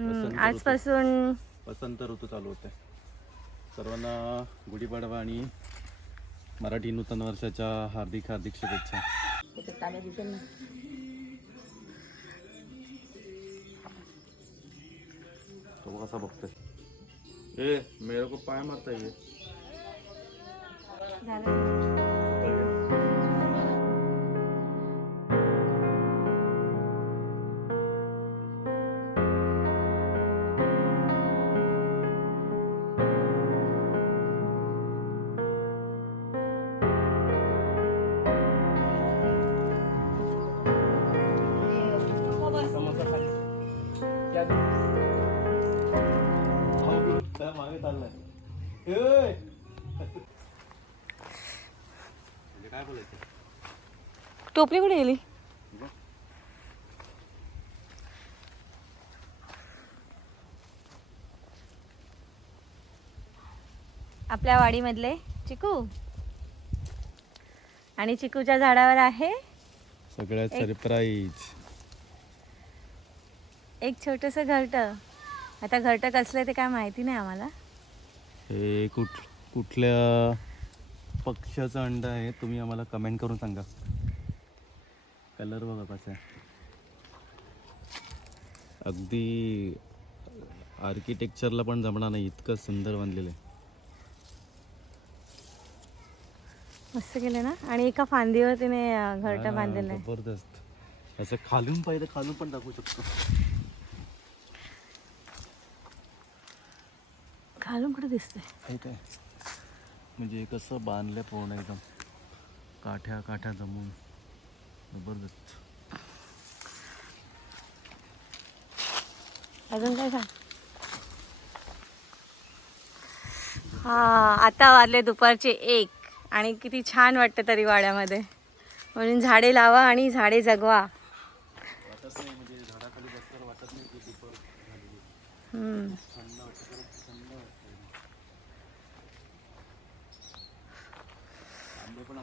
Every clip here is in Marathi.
ऋतू. आजपासून वसंत ऋतू चालू होते. सर्वांना गुढीपाडवा आणि मराठी नूतन वर्षाच्या हार्दिक हार्दिक शुभेच्छा. तो कसा बघतोय? ए मेरे को पाय मारता ये. मागे काय बोलायचं? टोपली कुठे गेली. आपल्या वाडीमधले चिकू. आणि चिकूच्या झाडावर आहे सगळ्यात सरप्राईज. एक छोटस घरट. आता घरट कसलं ते काय माहिती नाही आम्हाला. हे कुठ कुठल्या पक्षाचं अंड आहे तुम्ही आम्हाला कमेंट करून सांगा. कलर बघा कसा आहे. अगदी आर्किटेक्चरला पण जमणार नाही इतकं सुंदर बांधलेलं आहे. मस्त केलं ना? आणि एका फांदीवर तिने घरट बांधलेलं आहे. जबरदस्त. असं खालून पाहिजे खालून पण दाखवू शकतो. घालून कुठे दिसतंय? हे काय म्हणजे कसं बांधलं पूर्ण एकदम. काठ्या काठ्या जमून. जबरदस्त. अजून काय सांग? हा आता वाजले दुपारचे एक आणि किती छान वाटतं तरी वाड्यामध्ये. म्हणून झाडे लावा आणि झाडे जगवा. वाटत नाही म्हणजे झाडाखाली बसल्यावर वाटत नाही की दुपार झाली हम्म. थंड वाटतं खरंच थंड वाटतं आंबे पण आलेले पण कमी आहेत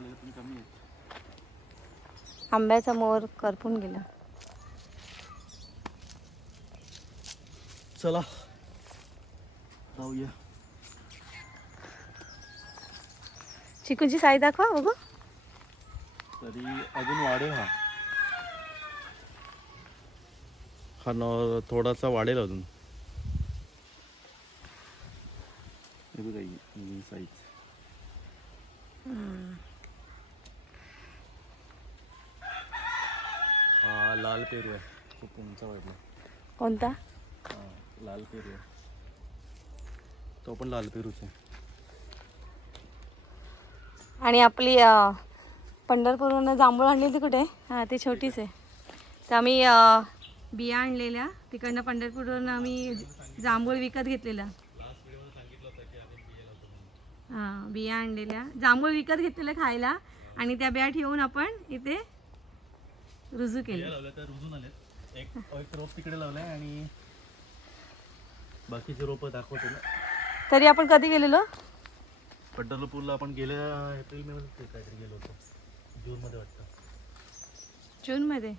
आंब्याचा मोर करपून गेला. चला. जाऊया. चिकूची साई दाखवा बघू. तरी अजून वाढेल हा. हा न थोडासा वाढेल अजून. साईज हा लाल पेरू आहे. खूप उंच वाढला कोणता? हा लाल पेरू आहे. तो पण लाल पेरूच आहे. आणि आपली अं, पंढरपूरवरून जांभूळ आणली होती कुठे? हां ती छोटीच आहे. तर आम्ही अं, बिया आणलेल्या. तिकडनं पंढरपूरवरून आम्ही जांभूळ विकत घेतलेलं. हां बिया आणलेल्या. जांभूळ विकत घेतलेलं खायला. आणि त्या बिया ठेवून आपण इथे रुजू केलं. लावल्या रुजून आलेत. एक एक रोप तिकडे लावलाय आणि बाकीचे रोपं दाखवतो ना. तरी आपण कधी गेलेलो? पंढरपूरला आपण गेल्या एप्रिल मे मध्ये काहीतरी गेलो होतो. जून मध्ये वाटतं. जूनमध्ये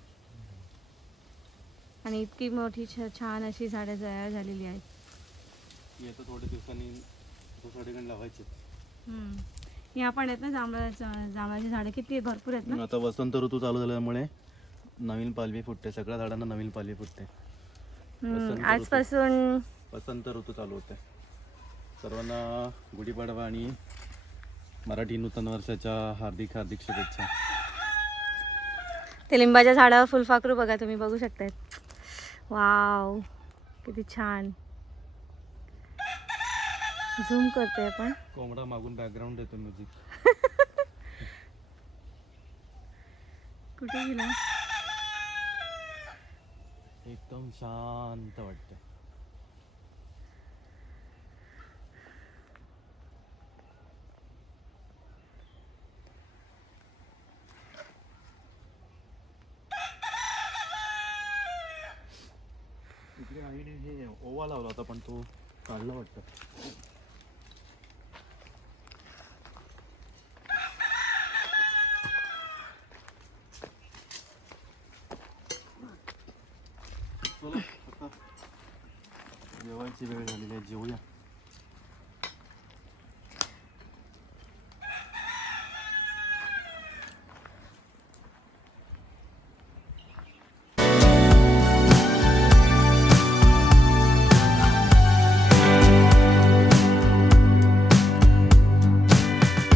आणि इतकी मोठी छ- छान अशी झाडं तयार झालेली आहेत. येतं थोड्या दिवसांनी सोसायटीकडे लावायचे. हम्म. ह्या पण आहेत ना जांभळाच्या जांभळाची झाडं किती आहेत? भरपूर आहेत ना? आता वसंत ऋतू चालू झाल्यामुळे नवीन पालवी फुटते सगळ्या झाडांना नवीन पालवी फुटते. हम्म. वसंत ऋतू. आजपासून वसंत ऋतू चालू होते. सर्वांना गुढीपाडवा आणि मराठी नूतन वर्षाच्या हार्दिक हार्दिक शुभेच्छा. ते लिंबाच्या झाडावर फुलपाखरू बघा तुम्ही बघू शकताय वाव किती छान. झूम करतोय आपण. कोंबडा मागून बॅकग्राऊंड येतो म्युझिक कुठे गेला? एकदम शांत वाटतं तिकडे आईने हे ओवा लावला होता पण तो काढला वाटतं चला आता जेवायची वेळ झालेली आहे जेवूया